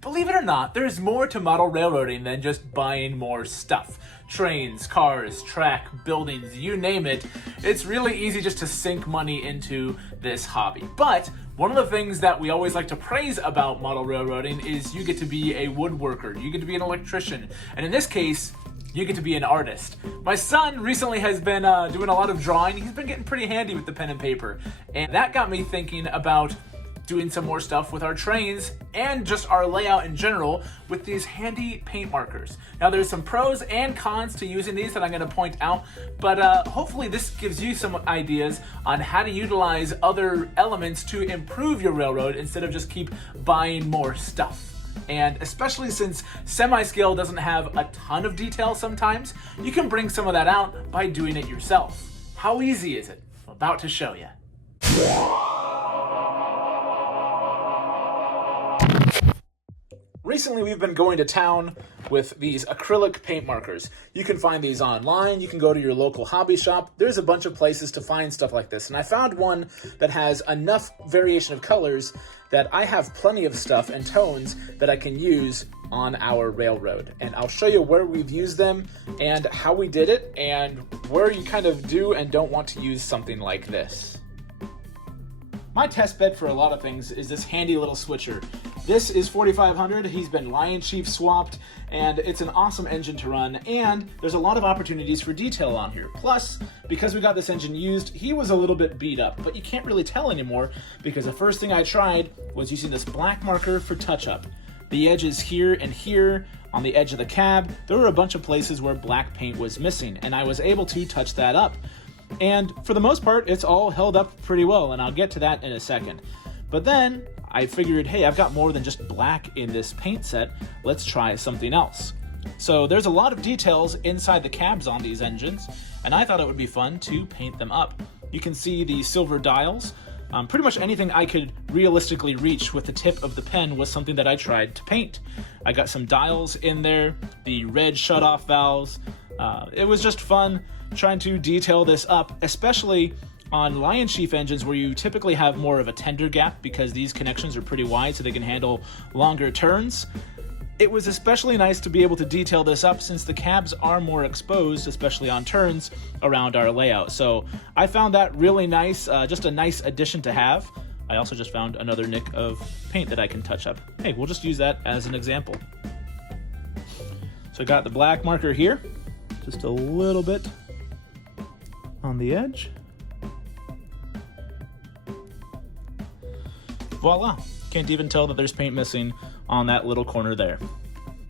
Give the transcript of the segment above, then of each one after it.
Believe it or not, there's more to model railroading than just buying more stuff. Trains, cars, track, buildings, you name it. It's really easy just to sink money into this hobby. But one of the things that we always like to praise about model railroading is you get to be a woodworker, you get to be an electrician, and in this case, you get to be an artist. My son recently has been doing a lot of drawing. He's been getting pretty handy with the pen and paper, and that got me thinking about doing some more stuff with our trains and just our layout in general with these handy paint markers. Now there's some pros and cons to using these that I'm going to point out, but hopefully this gives you some ideas on how to utilize other elements to improve your railroad instead of just keep buying more stuff. And especially since semi-scale doesn't have a ton of detail sometimes, you can bring some of that out by doing it yourself. How easy is it? I'm about to show you. Recently, we've been going to town with these acrylic paint markers. You can find these online, you can go to your local hobby shop. There's a bunch of places to find stuff like this. And I found one that has enough variation of colors that I have plenty of stuff and tones that I can use on our railroad. And I'll show you where we've used them and how we did it and where you kind of do and don't want to use something like this. My test bed for a lot of things is this handy little switcher. This is 4500, he's been Lion Chief swapped, and it's an awesome engine to run, and there's a lot of opportunities for detail on here. Plus, because we got this engine used, he was a little bit beat up, but you can't really tell anymore because the first thing I tried was using this black marker for touch-up. The edges here and here, on the edge of the cab, there were a bunch of places where black paint was missing, and I was able to touch that up. And for the most part, it's all held up pretty well, and I'll get to that in a second. But then I figured, hey, I've got more than just black in this paint set. Let's try something else. So there's a lot of details inside the cabs on these engines, and I thought it would be fun to paint them up. You can see the silver dials. Pretty much anything I could realistically reach with the tip of the pen was something that I tried to paint. I got some dials in there, the red shutoff valves. It was just fun trying to detail this up, especially on Lion Chief engines where you typically have more of a tender gap because these connections are pretty wide so they can handle longer turns. It was especially nice to be able to detail this up since the cabs are more exposed, especially on turns, around our layout. So I found that really nice, just a nice addition to have. I also just found another nick of paint that I can touch up. Hey, we'll just use that as an example. So I got the black marker here, just a little bit on the edge. Voila! Can't even tell that there's paint missing on that little corner there.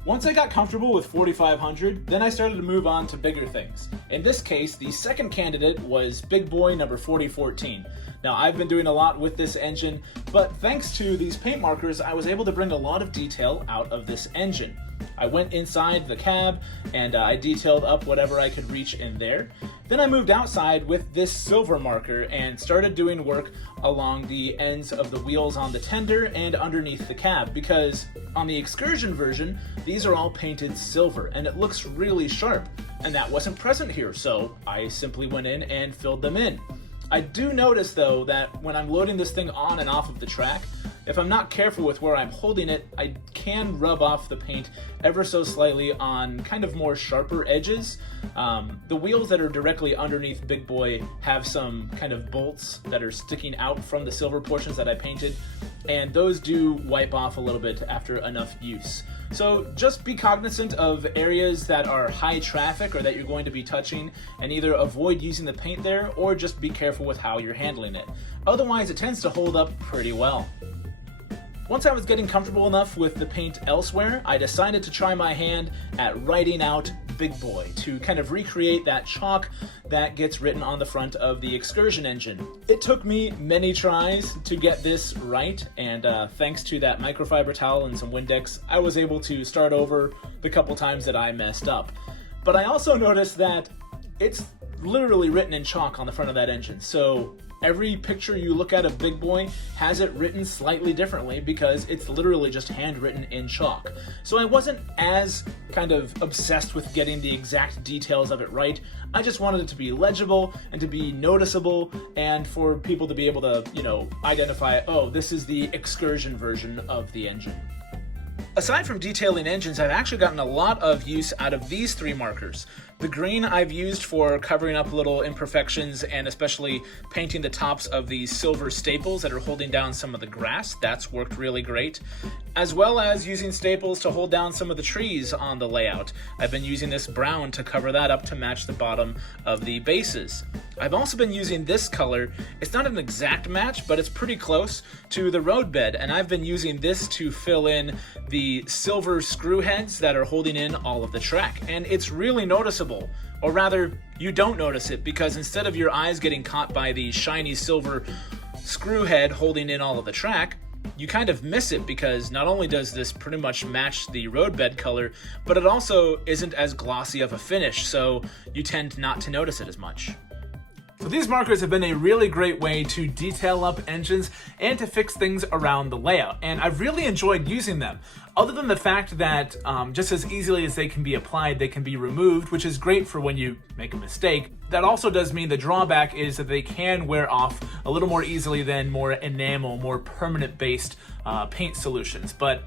Once I got comfortable with 4500, then I started to move on to bigger things. In this case, the second candidate was Big Boy number 4014. Now, I've been doing a lot with this engine, but thanks to these paint markers, I was able to bring a lot of detail out of this engine. I went inside the cab and I detailed up whatever I could reach in there. Then I moved outside with this silver marker and started doing work along the ends of the wheels on the tender and underneath the cab, because on the Excursion version, these are all painted silver and it looks really sharp, and that wasn't present here, so I simply went in and filled them in. I do notice though that when I'm loading this thing on and off of the track, if I'm not careful with where I'm holding it, I can rub off the paint ever so slightly on kind of more sharper edges. The wheels that are directly underneath Big Boy have some kind of bolts that are sticking out from the silver portions that I painted, and those do wipe off a little bit after enough use. So just be cognizant of areas that are high traffic or that you're going to be touching, and either avoid using the paint there or just be careful with how you're handling it. Otherwise, it tends to hold up pretty well. Once I was getting comfortable enough with the paint elsewhere, I decided to try my hand at writing out Big Boy to kind of recreate that chalk that gets written on the front of the Excursion engine. It took me many tries to get this right, and thanks to that microfiber towel and some Windex, I was able to start over the couple times that I messed up. But I also noticed that it's literally written in chalk on the front of that engine, so every picture you look at of Big Boy has it written slightly differently because it's literally just handwritten in chalk. So I wasn't as kind of obsessed with getting the exact details of it right. I just wanted it to be legible and to be noticeable and for people to be able to, identify, oh, this is the Excursion version of the engine. Aside from detailing engines, I've actually gotten a lot of use out of these 3 markers. The green I've used for covering up little imperfections and especially painting the tops of these silver staples that are holding down some of the grass. That's worked really great. As well as using staples to hold down some of the trees on the layout. I've been using this brown to cover that up to match the bottom of the bases. I've also been using this color. It's not an exact match, but it's pretty close to the roadbed, and I've been using this to fill in the silver screw heads that are holding in all of the track, and it's really noticeable. Or rather, you don't notice it, because instead of your eyes getting caught by the shiny silver screw head holding in all of the track, you kind of miss it, because not only does this pretty much match the roadbed color, but it also isn't as glossy of a finish, so you tend not to notice it as much. So these markers have been a really great way to detail up engines and to fix things around the layout, and I've really enjoyed using them. Other than the fact that just as easily as they can be applied, they can be removed, which is great for when you make a mistake. That also does mean the drawback is that they can wear off a little more easily than more enamel, more permanent-based paint solutions. But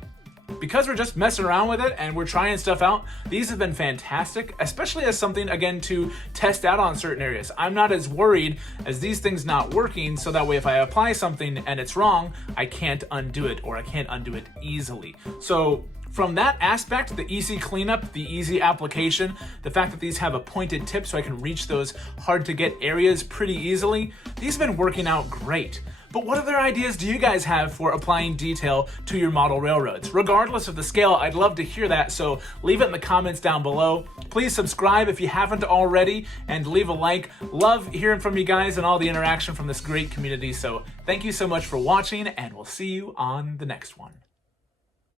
because we're just messing around with it and we're trying stuff out, these have been fantastic, especially as something, again, to test out on certain areas. I'm not as worried as these things not working, so that way if I apply something and it's wrong, I can't undo it, or I can't undo it easily. So from that aspect, the easy cleanup, the easy application, the fact that these have a pointed tip so I can reach those hard to get areas pretty easily, these have been working out great. But what other ideas do you guys have for applying detail to your model railroads? Regardless of the scale, I'd love to hear that, so leave it in the comments down below. Please subscribe if you haven't already, and leave a like. Love hearing from you guys and all the interaction from this great community, so thank you so much for watching, and we'll see you on the next one.